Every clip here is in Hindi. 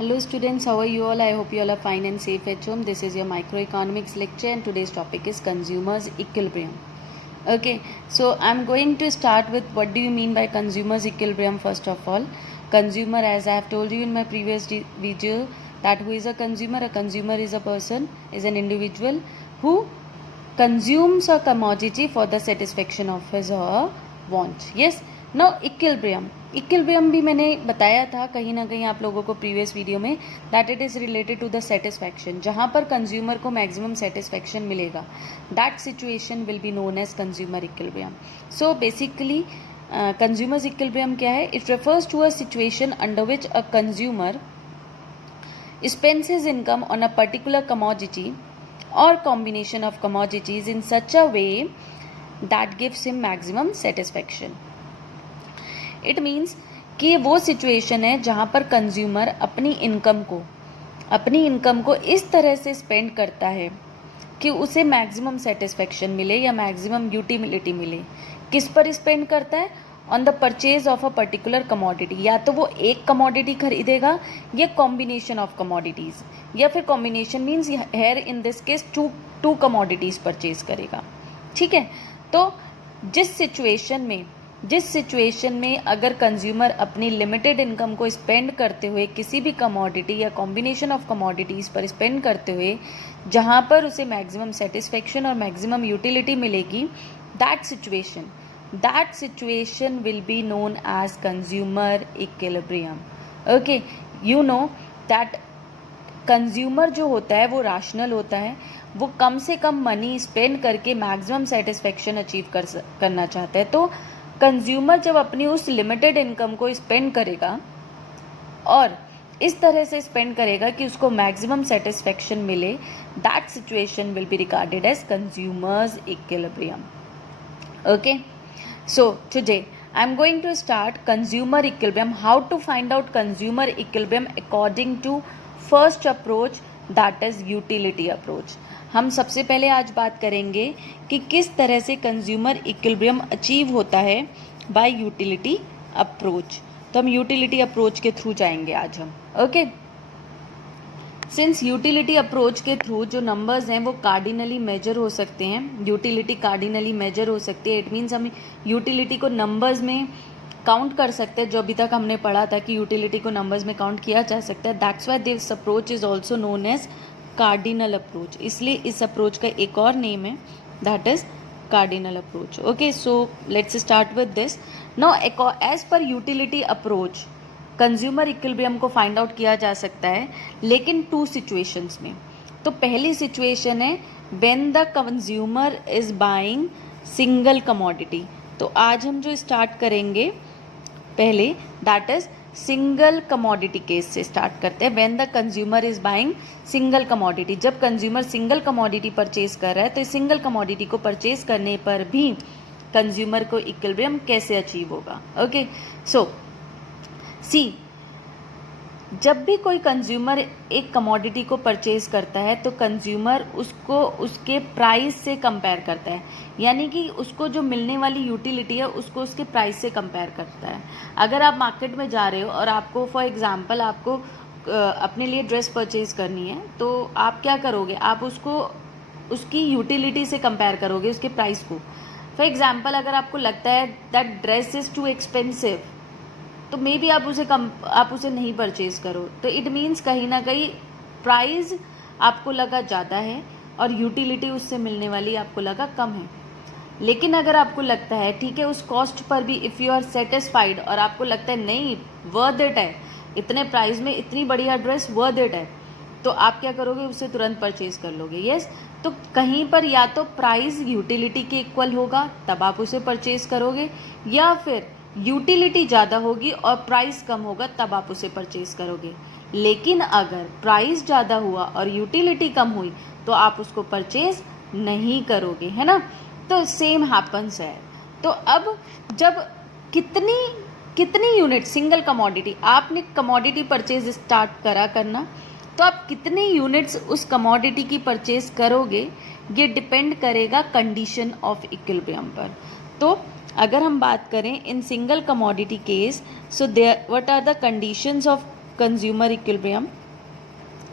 Hello students, how are you all? I hope you all are fine and safe at home. This is your microeconomics lecture and today's topic is consumers equilibrium. Okay, so I'm going to start with what do you mean by consumers equilibrium first of all. Consumer, as I have told you in my previous video, that who is a consumer is a person, is an individual who consumes a commodity for the satisfaction of his or her want. Yes, now equilibrium भी मैंने बताया था कहीं ना कहीं आप लोगों को प्रीवियस वीडियो में, that it is related to the satisfaction. जहाँ पर कंज्यूमर को मैक्सिमम सेटिस्फैक्शन मिलेगा, that situation will be known as consumer equilibrium. So basically consumers equilibrium क्या है? It refers to a situation under which a consumer spends his income on a particular commodity or combination of commodities in such a way that gives him maximum satisfaction. It means कि वो सिचुएशन है जहाँ पर कंज्यूमर अपनी इनकम को इस तरह से स्पेंड करता है कि उसे मैक्सिमम सेटिस्फेक्शन मिले या मैक्सिमम यूटिलिटी मिले. किस पर स्पेंड करता है? On the purchase of a particular commodity. या तो वो एक कमोडिटी खरीदेगा या कॉम्बिनेशन ऑफ कमोडिटीज़, या फिर combination means here in this case two commodities purchase करेगा. ठीक है, तो जिस सिचुएशन में अगर कंज्यूमर अपनी लिमिटेड इनकम को स्पेंड करते हुए किसी भी कमोडिटी या कॉम्बिनेशन ऑफ कमोडिटीज़ पर स्पेंड करते हुए जहाँ पर उसे मैक्सिमम सेटिस्फेक्शन और मैक्सिमम यूटिलिटी मिलेगी, that situation will be known as consumer equilibrium. Okay, you know that consumer जो होता है वो रैशनल होता है, वो कम से कम मनी स्पेंड करके मैक्सिमम सेटिस्फेक्शन अचीव करना चाहता है. तो कंज्यूमर जब अपनी उस लिमिटेड इनकम को स्पेंड करेगा और इस तरह से स्पेंड करेगा कि उसको मैक्सिमम सेटिस्फेक्शन मिले, that situation will be regarded as consumers equilibrium. Okay, so today I am going to start consumer equilibrium, how to find out consumer equilibrium according to first approach, that is utility approach. हम सबसे पहले आज बात करेंगे कि किस तरह से कंज्यूमर इक्विलिब्रियम अचीव होता है बाय यूटिलिटी अप्रोच. तो हम यूटिलिटी अप्रोच के थ्रू जाएंगे आज हम. ओके, सिंस यूटिलिटी अप्रोच के थ्रू जो नंबर्स हैं वो कार्डिनली मेजर हो सकते हैं, यूटिलिटी कार्डिनली मेजर हो सकती है. इट मीन्स हम यूटिलिटी को नंबर्स में काउंट कर सकते हैं, जो अभी तक हमने पढ़ा था कि यूटिलिटी को नंबर्स में काउंट किया जा सकता है. That's why this approach is also known as cardinal approach. इसलिए इस अप्रोच का एक और नेम है, that is cardinal approach. Okay, so let's start with this. Now as per utility approach consumer equilibrium को फाइंड आउट किया जा सकता है, लेकिन टू सिचुएशंस में. तो पहली सिचुएशन है when the consumer is buying single commodity. तो आज हम जो स्टार्ट करेंगे पहले, that is single commodity case से स्टार्ट करते हैं. When the consumer is buying single commodity, जब कंज्यूमर सिंगल कमोडिटी परचेज कर रहा है, तो सिंगल कमोडिटी को परचेज करने पर भी कंज्यूमर को इक्विलिब्रियम कैसे अचीव होगा. ओके, सो सी, जब भी कोई कंज्यूमर एक कमोडिटी को परचेज करता है तो कंज्यूमर उसको उसके प्राइस से कंपेयर करता है, यानी कि उसको जो मिलने वाली यूटिलिटी है उसको उसके प्राइस से कंपेयर करता है. अगर आप मार्केट में जा रहे हो और आपको फॉर एग्जांपल आपको अपने लिए ड्रेस परचेज करनी है, तो आप क्या करोगे? आप उसको उसकी यूटिलिटी से कंपेयर करोगे, उसके प्राइस को. फॉर एग्जांपल अगर आपको लगता है that dress is too expensive, तो मे बी आप उसे नहीं परचेज करो. तो इट मीन्स कहीं ना कहीं प्राइस आपको लगा ज़्यादा है और यूटिलिटी उससे मिलने वाली आपको लगा कम है. लेकिन अगर आपको लगता है ठीक है उस कॉस्ट पर भी, इफ़ यू आर सेटिस्फाइड और आपको लगता है नहीं वर्थ इट है, इतने प्राइस में इतनी बढ़िया ड्रेस वर्थ इट है, तो आप क्या करोगे? उसे तुरंत परचेज कर लोगे. यस, तो कहीं पर या तो प्राइस यूटिलिटी के इक्वल होगा तब आप उसे परचेज करोगे, या फिर यूटिलिटी ज़्यादा होगी और प्राइस कम होगा तब आप उसे परचेज करोगे. लेकिन अगर प्राइस ज़्यादा हुआ और यूटिलिटी कम हुई तो आप उसको परचेज नहीं करोगे, है ना. तो सेम हैपन्स है. तो अब जब कितनी यूनिट सिंगल कमोडिटी आपने कमोडिटी परचेज स्टार्ट करना, तो आप कितने यूनिट्स उस कमोडिटी की परचेज करोगे ये डिपेंड करेगा कंडीशन ऑफ इक्विलिब्रियम पर. तो अगर हम बात करें in single commodity case, so there what are the conditions of consumer equilibrium.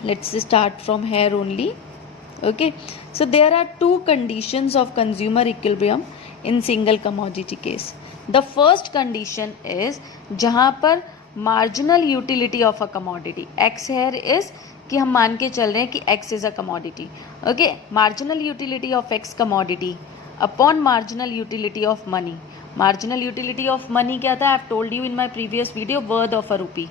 Let's start from here only. Okay, so there are two conditions of consumer equilibrium in single commodity case. The first condition is जहाँ पर marginal utility of a commodity, x here is कि हम मान के चल रहे हैं कि x is a commodity. Okay, marginal utility of x commodity upon marginal utility of money. Marginal utility of money क्या था? I have told you in my previous video, worth of a rupee.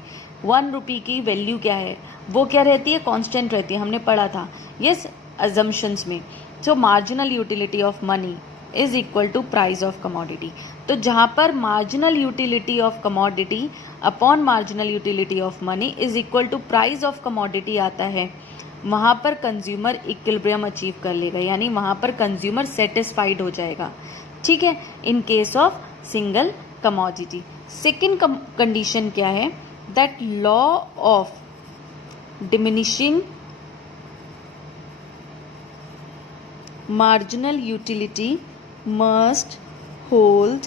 1 रुपी की वैल्यू क्या है? वो क्या रहती है? कांस्टेंट रहती है, हमने पढ़ा था यस assumptions में. So marginal utility of money is equal to price of commodity. तो जहाँ पर marginal utility of commodity upon marginal utility of money is equal to price of commodity आता है, वहाँ पर कंज्यूमर इक्विलिब्रियम अचीव कर लेगा, यानी वहाँ पर कंज्यूमर सेटिस्फाइड हो जाएगा. ठीक है, in case of single commodity. Second condition क्या है? That law of diminishing marginal utility must hold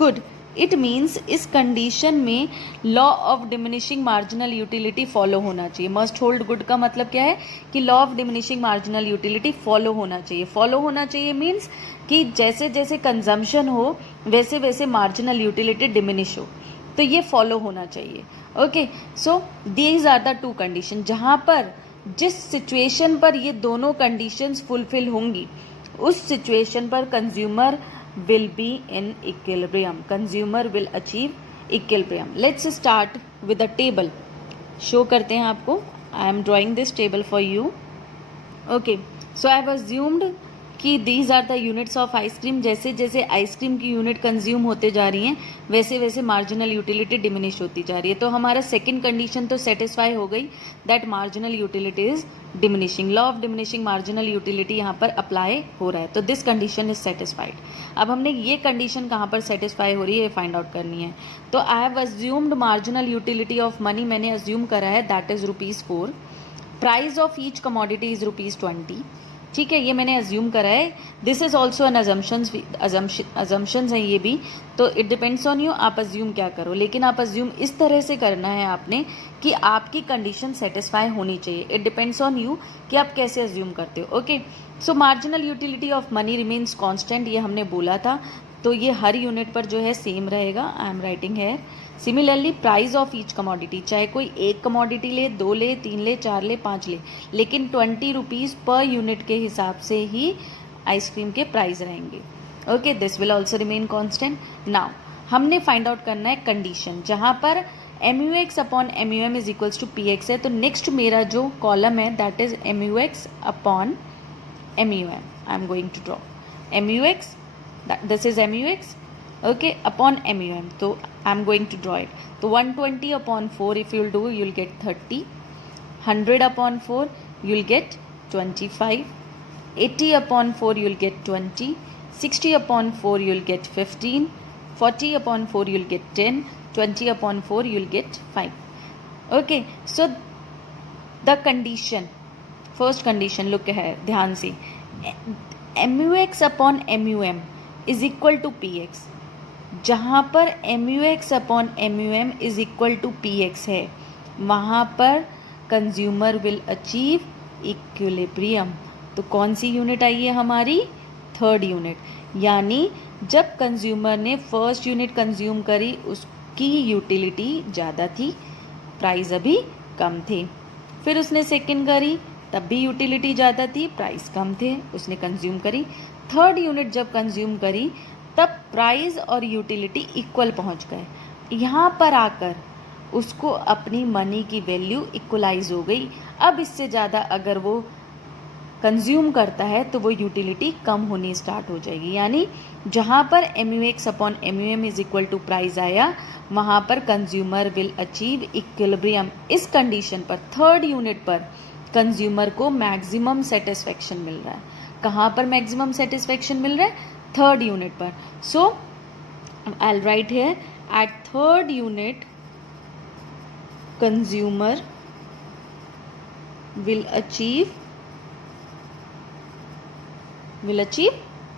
good. It means इस कंडीशन में law of diminishing marginal utility follow होना चाहिए. मस्ट होल्ड गुड का मतलब क्या है कि law of diminishing marginal utility follow होना चाहिए. फॉलो होना चाहिए मीन्स कि जैसे जैसे कंजम्पशन हो वैसे वैसे मार्जिनल यूटिलिटी डिमिनिश हो, तो ये फॉलो होना चाहिए. Okay, so these are the two condition. जहाँ पर जिस सिचुएशन पर ये दोनों कंडीशंस फुलफिल होंगी उस सिचुएशन पर consumer will be in equilibrium, consumer will achieve equilibrium. Let's start with a table. Show करते हैं आपको. I am drawing this table for you. Okay, so I have assumed कि these are the units of ice cream. जैसे जैसे आइसक्रीम की यूनिट कंज्यूम होते जा रही हैं वैसे वैसे मार्जिनल यूटिलिटी डिमिनिश होती जा रही है. तो हमारा सेकंड कंडीशन तो सेटिस्फाई हो गई, that marginal utility is diminishing. Law of diminishing marginal utility यहाँ पर अप्लाई हो रहा है, तो दिस कंडीशन इज सेटिस्फाइड. अब हमने ये कंडीशन कहाँ पर सेटिस्फाई हो रही है फाइंड आउट करनी है. तो आई have assumed marginal utility of money, मैंने अज्यूम करा है that is ₹4. Price of each commodity is ₹20. ठीक है, ये मैंने अज्यूम करा है. This is also an assumptions है ये भी, तो इट डिपेंड्स ऑन यू आप अज्यूम क्या करो. लेकिन आप अज्यूम इस तरह से करना है आपने कि आपकी कंडीशन सेटिस्फाई होनी चाहिए. इट डिपेंड्स ऑन यू कि आप कैसे अज्यूम करते हो. Okay, so marginal utility of money remains constant, ये हमने बोला था, तो ये हर यूनिट पर जो है सेम रहेगा. आई एम राइटिंग है. Similarly price of each commodity, चाहे कोई एक कमोडिटी ले, 2 ले, 3 ले, 4 ले, 5 ले, लेकिन ₹20 पर यूनिट के हिसाब से ही आइसक्रीम के प्राइस रहेंगे. Okay, this will also remain constant. Now हमने फाइंड आउट करना है कंडीशन जहाँ पर MUX upon MUM is equals to PX है. तो नेक्स्ट मेरा जो कॉलम है that is MUX upon MUM. I am going to draw MUX, this is MUX, okay, upon MUM. So I'm going to draw it. So 120 upon 4 if you'll do, you'll get 30. 100 upon 4 you'll get 25. 80 upon 4 you'll get 20. 60 upon 4 you'll get 15. 40 upon 4 you'll get 10. 20 upon 4 you'll get 5. Okay, so the condition, first condition, look here ध्यान से, MUX upon MUM is equal to PX. जहाँ पर MUX upon MUM is equal to PX है वहाँ पर कंज्यूमर विल अचीव इक्विलिब्रियम. तो कौन सी यूनिट आई है हमारी? Third unit. यानी जब कंज्यूमर ने फर्स्ट यूनिट कंज्यूम करी उसकी यूटिलिटी ज़्यादा थी, प्राइस अभी कम थे. फिर उसने सेकंड करी तब भी यूटिलिटी ज़्यादा थी, प्राइस कम थे, उसने कंज्यूम करी. थर्ड यूनिट जब कंज्यूम करी तब प्राइस और यूटिलिटी इक्वल पहुंच गए. यहाँ पर आकर उसको अपनी मनी की वैल्यू इक्वलाइज हो गई. अब इससे ज़्यादा अगर वो कंज्यूम करता है तो वो यूटिलिटी कम होनी स्टार्ट हो जाएगी. यानी जहाँ पर MUX upon MUM is equal to price आया वहाँ पर कंज्यूमर विल अचीव इक्विलिब्रियम. इस कंडीशन पर थर्ड यूनिट पर कंज्यूमर को मैक्सिमम सेटिस्फेक्शन मिल रहा है. कहाँ पर मैक्सिमम सेटिस्फेक्शन मिल रहा है? थर्ड यूनिट पर. So I will write here at third unit consumer will achieve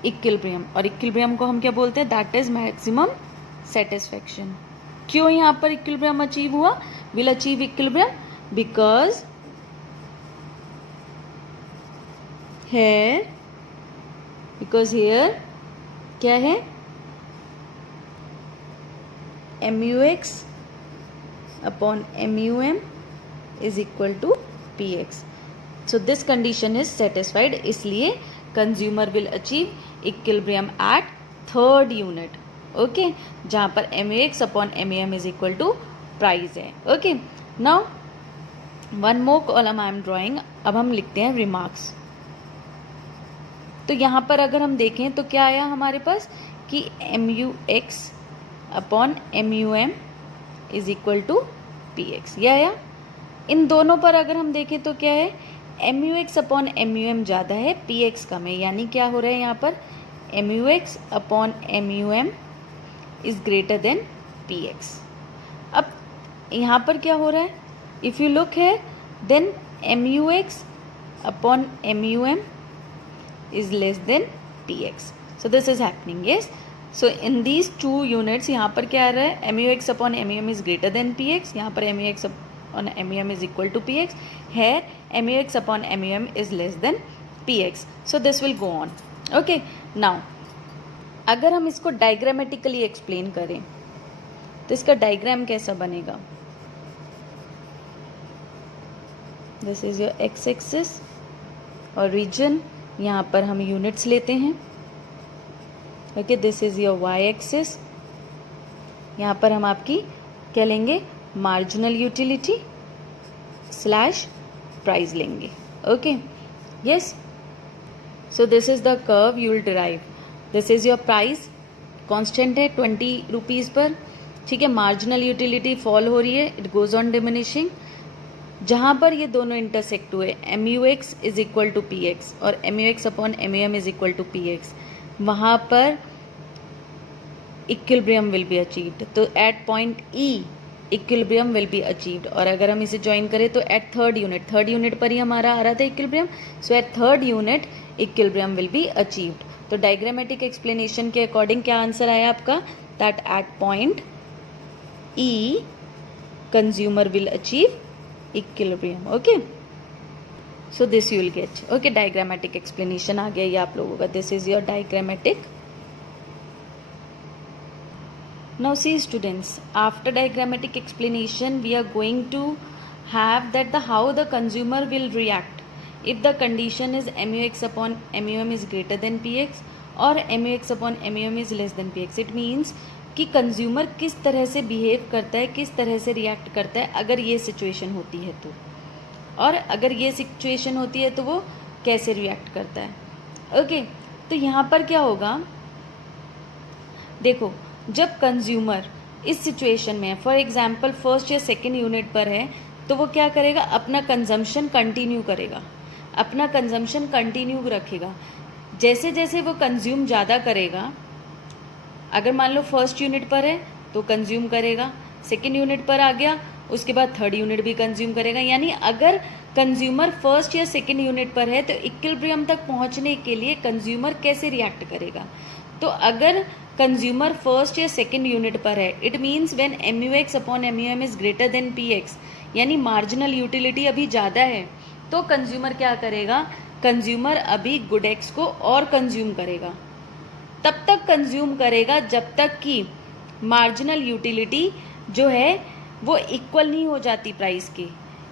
equilibrium. और इक्विलिब्रियम को हम क्या बोलते हैं? That is maximum satisfaction. क्यों यहाँ पर इक्विलिब्रियम अचीव हुआ? Will achieve equilibrium because here क्या है? MUX upon MUM is equal to PX. So this condition is satisfied. इसलिए consumer will achieve equilibrium at third unit. Okay, जहाँ पर MUX upon MUM is equal to price है. Okay, now one more column I am drawing. अब हम लिखते हैं remarks. तो यहाँ पर अगर हम देखें तो क्या आया हमारे पास कि MUX upon MUM is equal to PX, यह आया। इन दोनों पर अगर हम देखें तो क्या है, MUX अपॉन MUM ज़्यादा है, PX कम है, यानी क्या हो रहा है यहाँ पर MUX upon MUM is greater than PX। अब यहाँ पर क्या हो रहा है, इफ़ यू लुक है then MUX upon MUM is less than PX. So this is happening, yes. So in these two units यहाँ पर क्या आ रहा है, MUX upon MUM is greater than PX, यहाँ पर MUX upon MUM is equal to PX, here MUX upon MUM is less than PX. So this will go on. Okay, now अगर हम इसको डायग्रामेटिकली एक्सप्लेन करें तो इसका डायग्राम कैसा बनेगा? This is your x axis और रीजन, यहाँ पर हम यूनिट्स लेते हैं। Okay, this is your Y axis, यहाँ पर हम आपकी क्या लेंगे, मार्जिनल यूटिलिटी स्लैश प्राइस लेंगे। Okay, yes, so this is the curve you will derive. This is your price, constant है 20 रुपीज़ पर, ठीक है। मार्जिनल यूटिलिटी फॉल हो रही है, इट गोज ऑन डिमिनिशिंग। जहाँ पर ये दोनों इंटरसेक्ट हुए MUX is equal to PX और MUX upon MUM is equal to PX, वहाँ पर इक्विलिब्रियम विल बी अचीव्ड। तो at point E equilibrium will be achieved. और अगर हम इसे ज्वाइन करें तो एट थर्ड यूनिट पर ही हमारा आ रहा था equilibrium, so at third unit equilibrium will be achieved. तो डायग्रामेटिक एक्सप्लेनेशन के अकॉर्डिंग क्या आंसर आया आपका, that at point E consumer will achieve equilibrium. Okay, so this you will get. Okay, diagrammatic explanation आ गया ये आप लोगों का। This is your diagrammatic. Now see students, after diagrammatic explanation we are going to have that the how the consumer will react if the condition is MUX upon MUM is greater than PX और MUX upon MUM is less than PX। It means कि कंज्यूमर किस तरह से बिहेव करता है, किस तरह से रिएक्ट करता है अगर ये सिचुएशन होती है तो, और अगर ये सिचुएशन होती है तो वो कैसे रिएक्ट करता है। ओके, तो यहाँ पर क्या होगा, देखो जब कंज्यूमर इस सिचुएशन में है, फॉर एग्जांपल फर्स्ट या सेकंड यूनिट पर है, तो वो क्या करेगा, अपना कंजम्पशन कंटिन्यू करेगा, अपना कंजम्पशन कंटिन्यू रखेगा। जैसे जैसे वो कंज्यूम ज़्यादा करेगा, अगर मान लो फर्स्ट यूनिट पर है तो कंज्यूम करेगा, सेकेंड यूनिट पर आ गया उसके बाद थर्ड यूनिट भी कंज्यूम करेगा। यानी अगर कंज्यूमर फर्स्ट या सेकेंड यूनिट पर है तो इक्विलिब्रियम तक पहुंचने के लिए कंज्यूमर कैसे रिएक्ट करेगा। तो अगर कंज्यूमर फर्स्ट या सेकेंड यूनिट पर है, it means when MUX upon MUM is greater than PX, यानी मार्जिनल यूटिलिटी अभी ज़्यादा है, तो कंज्यूमर क्या करेगा, कंज्यूमर अभी गुड एक्स को और कंज्यूम करेगा। तब तक कंज्यूम करेगा जब तक कि मार्जिनल यूटिलिटी जो है वो इक्वल नहीं हो जाती प्राइस की।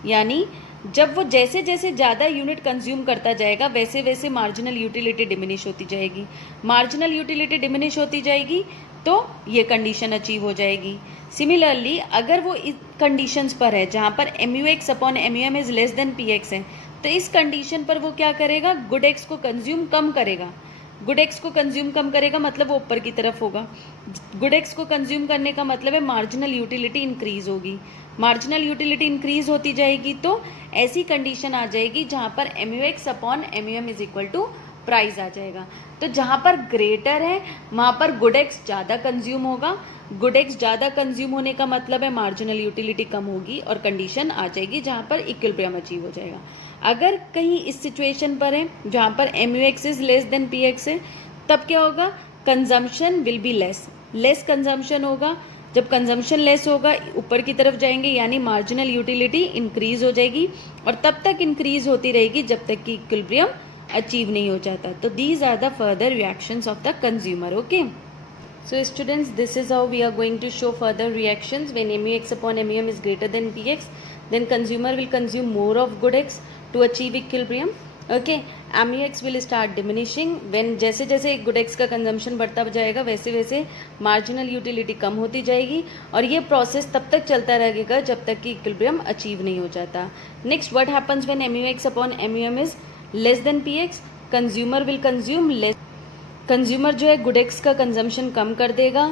यानी जब वो जैसे जैसे ज़्यादा यूनिट कंज्यूम करता जाएगा वैसे वैसे मार्जिनल यूटिलिटी डिमिनिश होती जाएगी। मार्जिनल यूटिलिटी डिमिनिश होती जाएगी तो ये कंडीशन अचीव हो जाएगी। सिमिलरली अगर वो इस कंडीशंस पर है जहाँ पर MUX upon MUM is less than PX है, तो इस कंडीशन पर वो क्या करेगा, गुड एक्स को कंज्यूम कम करेगा। गुड एक्स को कंज्यूम कम करेगा मतलब वो ऊपर की तरफ होगा। गुड एक्स को कंज्यूम करने का मतलब है मार्जिनल यूटिलिटी इंक्रीज होगी। मार्जिनल यूटिलिटी इंक्रीज होती जाएगी तो ऐसी कंडीशन आ जाएगी जहाँ पर MUX upon MUM is equal to price आ जाएगा। तो जहाँ पर ग्रेटर है वहाँ पर गुड एक्स ज़्यादा कंज्यूम होगा। गुड एक्स ज़्यादा कंज्यूम होने का मतलब है मार्जिनल यूटिलिटी कम होगी और कंडीशन आ जाएगी जहाँ पर इक्विलिब्रियम अचीव हो जाएगा। अगर कहीं इस सिचुएशन पर है जहाँ पर MUX is less than PX है, तब क्या होगा, consumption will be less consumption होगा। जब कंजम्पशन लेस होगा ऊपर की तरफ जाएंगे, यानी मार्जिनल यूटिलिटी इंक्रीज हो जाएगी और तब तक इंक्रीज होती रहेगी जब तक कि इक्विलिब्रियम अचीव नहीं हो जाता. तो these are the further reactions of the consumer. Okay, so students, this is how we are going to show further reactions when MUX upon MUM is greater than PX. Then consumer will consume more of good X to achieve equilibrium. Okay, MUX will start diminishing when जैसे जैसे good X का कंजम्पशन बढ़ता जाएगा वैसे वैसे मार्जिनल यूटिलिटी कम होती जाएगी और ये प्रोसेस तब तक चलता रहेगा जब तक कि इक्विलिब्रियम अचीव नहीं हो जाता. Next, what happens when MUX upon MUM is less than PX? Consumer will consume less. Consumer जो है गुड एक्स का कंजम्पशन कम कर देगा.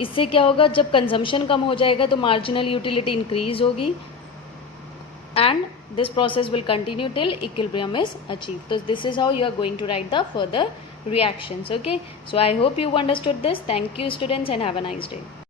इससे क्या होगा, जब कंजम्पशन कम हो जाएगा तो मार्जिनल यूटिलिटी इंक्रीज होगी and this process will continue till equilibrium is achieve. तो this is how you are going to write the further reactions. Okay, so I hope you understood this. Thank you students and have a nice day.